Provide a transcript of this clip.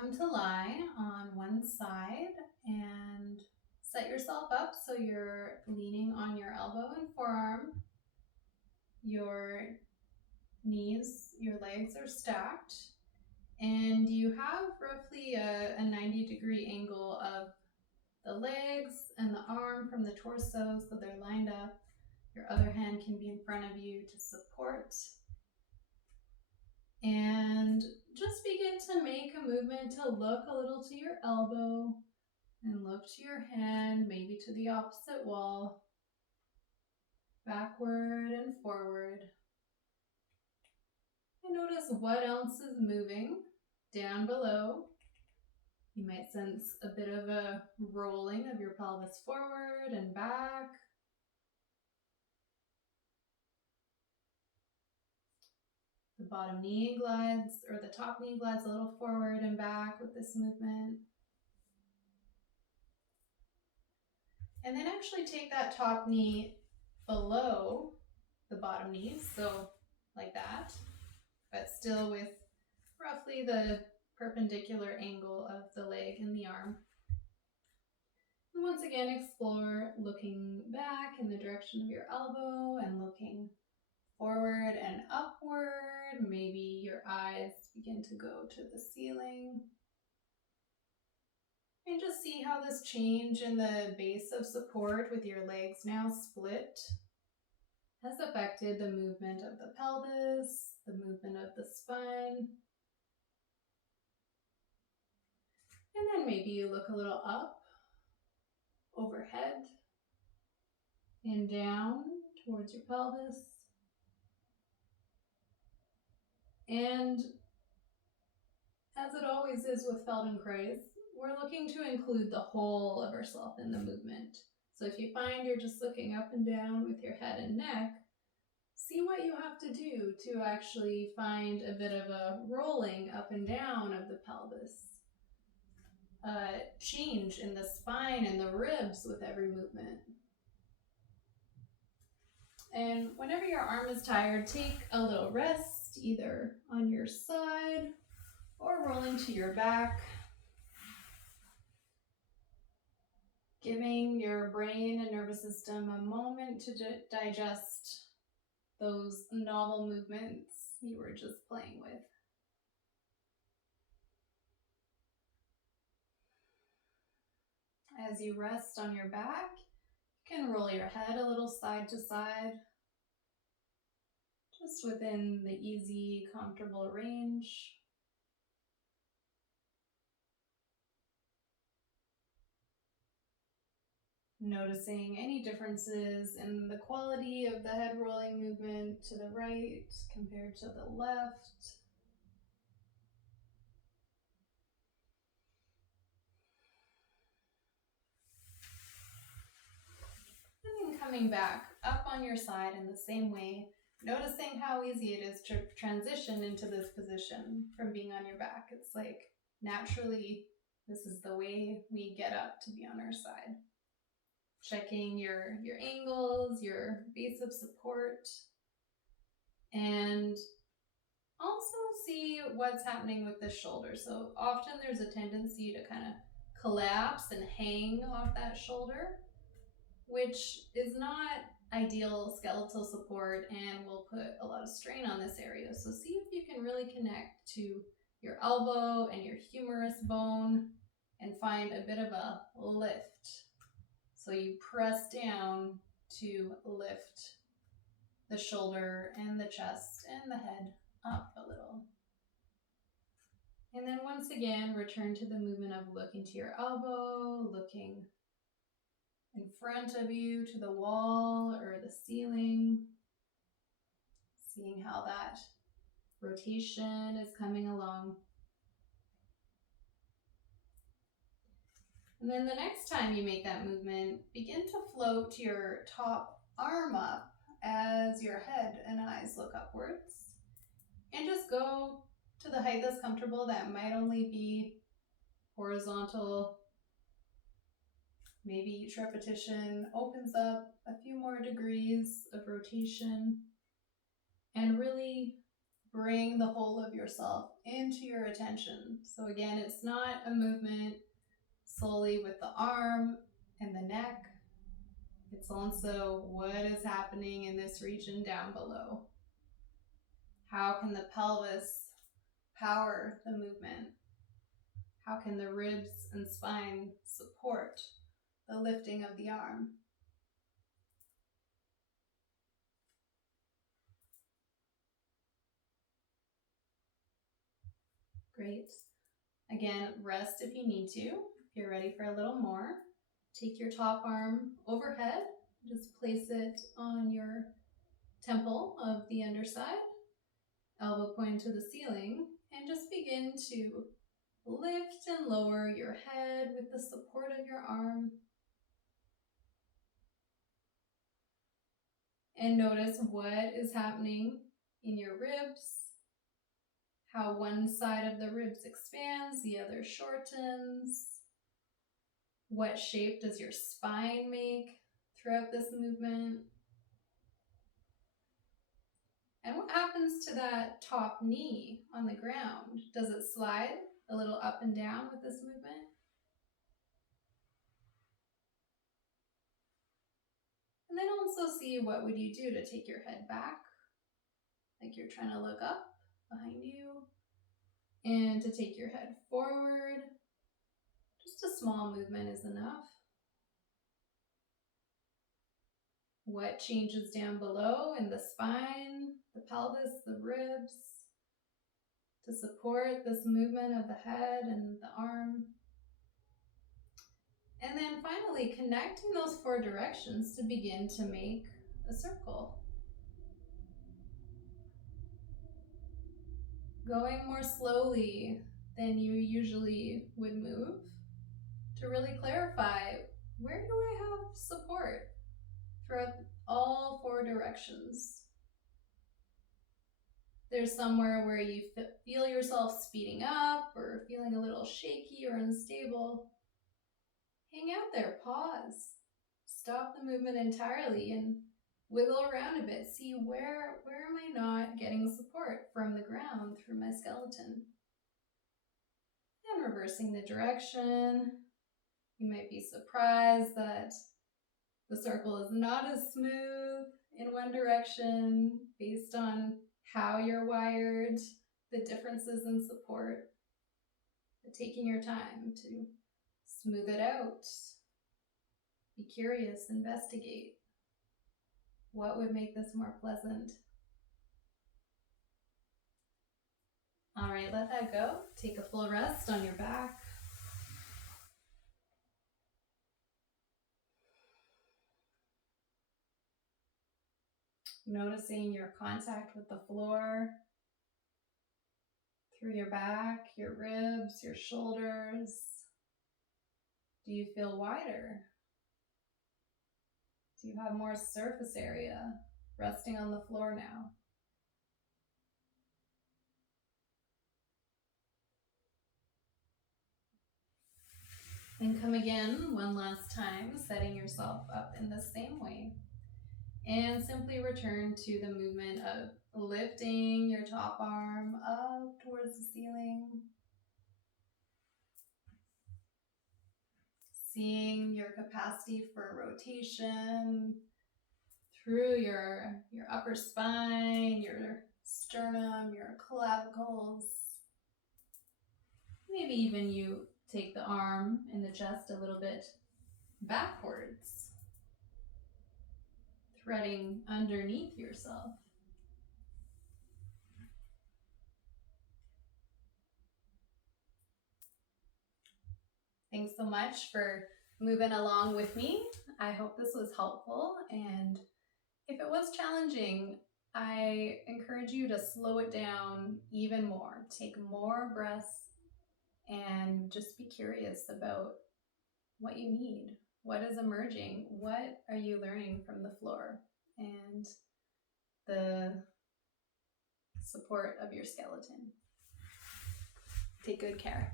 come to lie on one side and set yourself up so you're leaning on your elbow and forearm. Your knees, your legs are stacked, and you have roughly a 90-degree angle of the legs and the arm from the torso, so they're lined up. Your other hand can be in front of you to support. And just begin to make a movement to look a little to your elbow and look to your hand, maybe to the opposite wall, backward and forward. And notice what else is moving down below. You might sense a bit of a rolling of your pelvis forward and back. The bottom knee glides, or the top knee glides a little forward and back with this movement. And then actually take that top knee below the bottom knee, so like that, but still with roughly the perpendicular angle of the leg and the arm. And once again, explore looking back in the direction of your elbow and looking forward and upward. Maybe your eyes begin to go to the ceiling. And just see how this change in the base of support with your legs now split has affected the movement of the pelvis, the movement of the spine. And then maybe you look a little up, overhead, and down towards your pelvis. And as it always is with Feldenkrais, we're looking to include the whole of ourselves in the movement. So if you find you're just looking up and down with your head and neck, see what you have to do to actually find a bit of a rolling up and down of the pelvis. Change in the spine and the ribs with every movement. And whenever your arm is tired, take a little rest, either on your side or rolling to your back, giving your brain and nervous system a moment to digest those novel movements you were just playing with. As you rest on your back, you can roll your head a little side to side, just within the easy, comfortable range. Noticing any differences in the quality of the head rolling movement to the right compared to the left. And then coming back up on your side in the same way, noticing how easy it is to transition into this position from being on your back. It's like naturally, this is the way we get up to be on our side. Checking your angles, your base of support, and also see what's happening with the shoulder. So often there's a tendency to kind of collapse and hang off that shoulder, which is not ideal skeletal support and will put a lot of strain on this area. So see if you can really connect to your elbow and your humerus bone and find a bit of a lift. So you press down to lift the shoulder and the chest and the head up a little. And then once again, return to the movement of looking to your elbow, looking in front of you to the wall or the ceiling, seeing how that rotation is coming along. And then the next time you make that movement, begin to float your top arm up as your head and eyes look upwards. And just go to the height that's comfortable. That might only be horizontal. Maybe each repetition opens up a few more degrees of rotation. And really bring the whole of yourself into your attention. So again, it's not a movement solely with the arm and the neck. It's also what is happening in this region down below. How can the pelvis power the movement? How can the ribs and spine support the lifting of the arm? Great. Again, rest if you need to. If you're ready for a little more, take your top arm overhead. Just place it on your temple of the underside, elbow point to the ceiling, and just begin to lift and lower your head with the support of your arm. And notice what is happening in your ribs, how one side of the ribs expands, the other shortens. What shape does your spine make throughout this movement? And what happens to that top knee on the ground? Does it slide a little up and down with this movement? And then also see what would you do to take your head back, like you're trying to look up behind you, and to take your head forward. Just a small movement is enough. What changes down below in the spine, the pelvis, the ribs, to support this movement of the head and the arm. And then finally, connecting those four directions to begin to make a circle. Going more slowly than you usually would move to really clarify, where do I have support throughout all four directions? There's somewhere where you feel yourself speeding up or feeling a little shaky or unstable. Hang out there, pause, stop the movement entirely and wiggle around a bit. See where am I not getting support from the ground through my skeleton? And reversing the direction. You might be surprised that the circle is not as smooth in one direction based on how you're wired, the differences in support. But taking your time to smooth it out. Be curious, investigate. What would make this more pleasant? All right, let that go. Take a full rest on your back. Noticing your contact with the floor through your back, your ribs, your shoulders. Do you feel wider? Do you have more surface area resting on the floor now? And come again one last time, setting yourself up in the same way. And simply return to the movement of lifting your top arm up towards the ceiling. Seeing your capacity for rotation through your upper spine, your sternum, your clavicles. Maybe even you take the arm and the chest a little bit backwards, threading underneath yourself. Thanks so much for moving along with me. I hope this was helpful, and if it was challenging, I encourage you to slow it down even more. Take more breaths and just be curious about what you need. What is emerging? What are you learning from the floor and the support of your skeleton? Take good care.